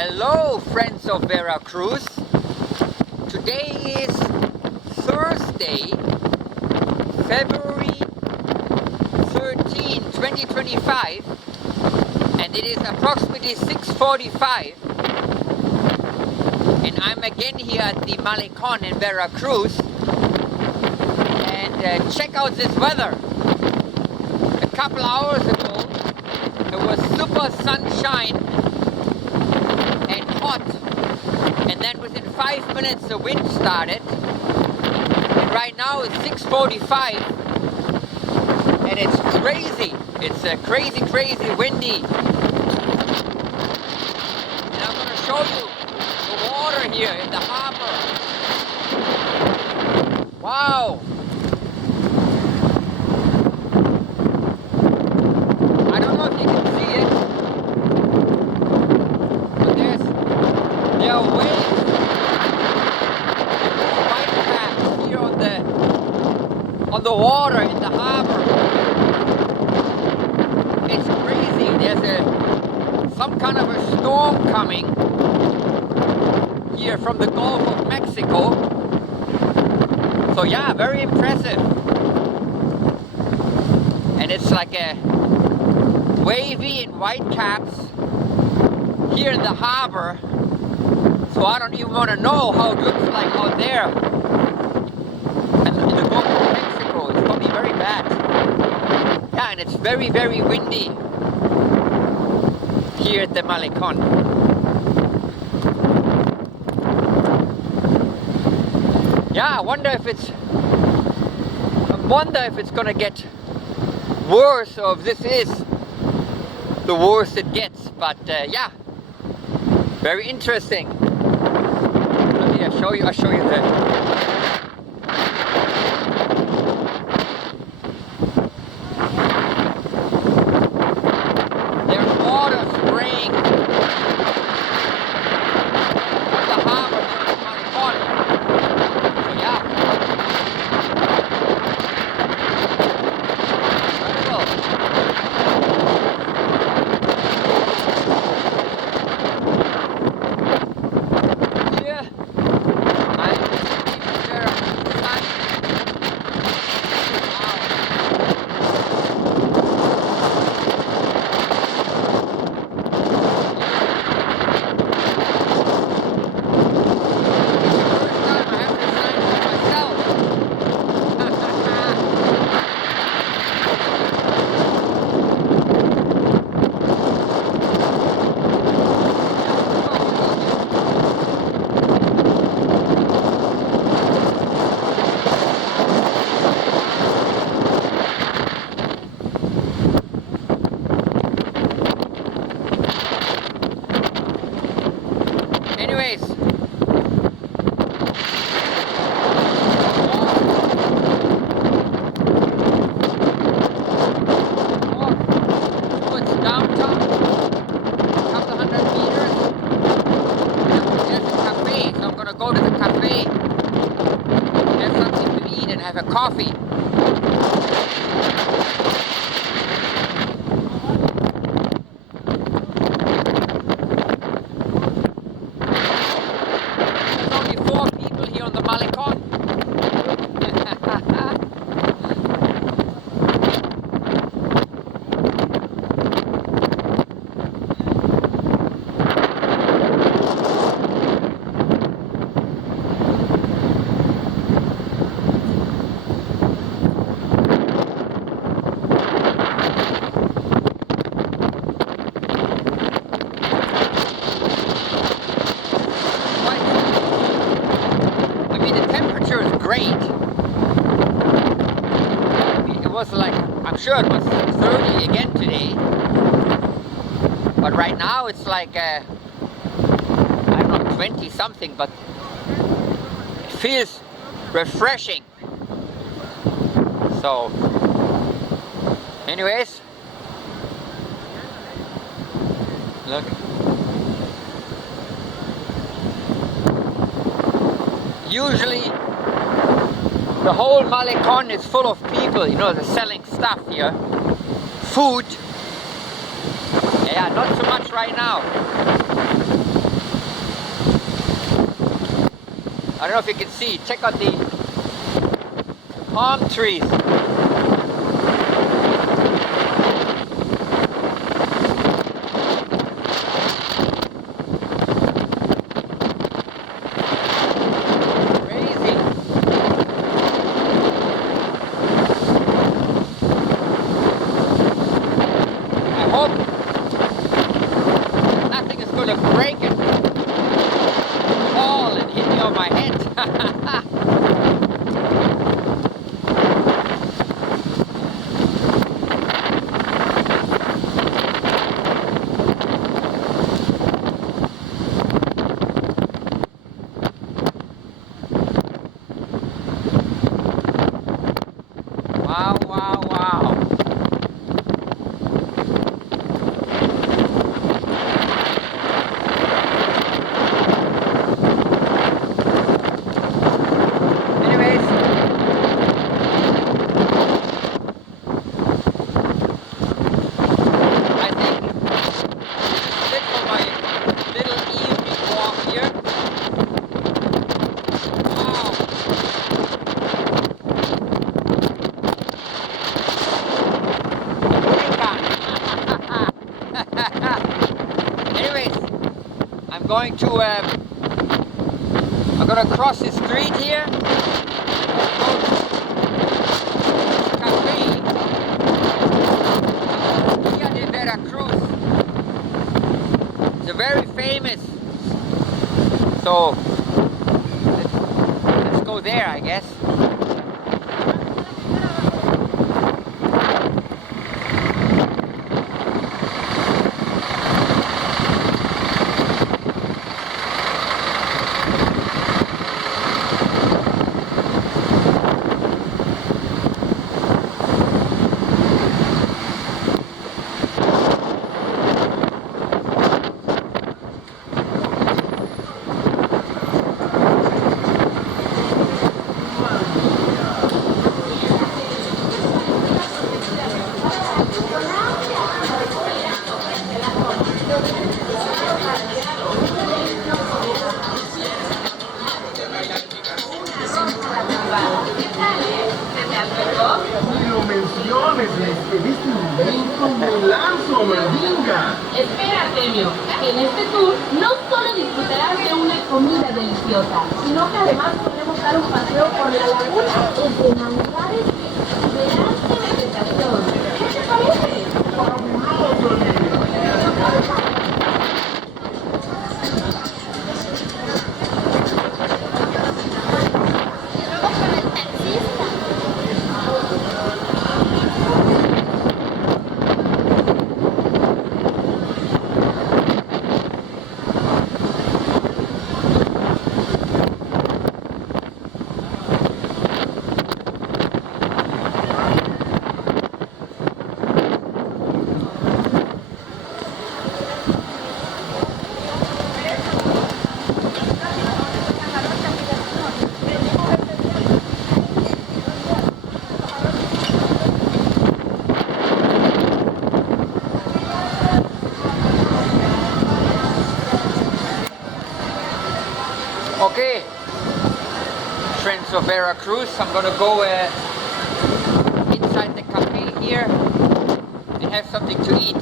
Hello, friends of Veracruz. Today is Thursday, February 13, 2025, and it is approximately 6:45, and I'm again here at the MALECÓN in Veracruz. And check out this weather. A couple hours ago, it was super sunshine and hot, and then within 5 minutes the wind started, and right now it's 6:45 and it's crazy. It's crazy windy, and I'm going to show you the water here in the harbor. Wow. I don't know if you can see it, but there are waves, white caps here on the water in the harbor. It's crazy. There's some kind of a storm coming here from the Gulf of Mexico. So yeah, very impressive. And it's like a wavy and white caps here in the harbor. So I don't even want to know how it looks like out there. And in the Gulf of Mexico, it's probably very bad. Yeah, and it's very windy here at the MALECÓN. Yeah, I wonder if it's gonna get worse, or if this is the worst it gets. But yeah, very interesting. Let me I'll show you the there's water spraying from the harbor here in MALECÓN. So yeah, incredible. Here I'm leaving there sun. Anyways, towards downtown, a couple of hundred meters, there's a cafe, so I'm gonna go to the cafe, have something to eat and have a coffee. On the MALECÓN. Great. It was like, I'm sure it was 30 again today, but right now it's like I don't know, 20 something, but it feels refreshing. So anyways, look. Usually the whole MALECÓN is full of people, you know, they're selling stuff here. Food. Yeah, not so much right now. don't know if you can see. Check out the palm trees. Crazy. I hope nothing is going to break it, fall and hit me on my head. Wow, wow, wow. Anyways, I think that's it for my little evening walk here. Wow. Anyways, I'm going to cross the street here. Go to Cafe Estado de Veracruz. It's very famous. So let's go there, I guess. Espera, Temio. En este tour no solo disfrutarás de una comida deliciosa, sino que además podremos dar un paseo por la laguna entre manglares y verás de vegetación. ¿Qué te parece? Okay, friends of Veracruz, I'm gonna go inside the cafe here and have something to eat.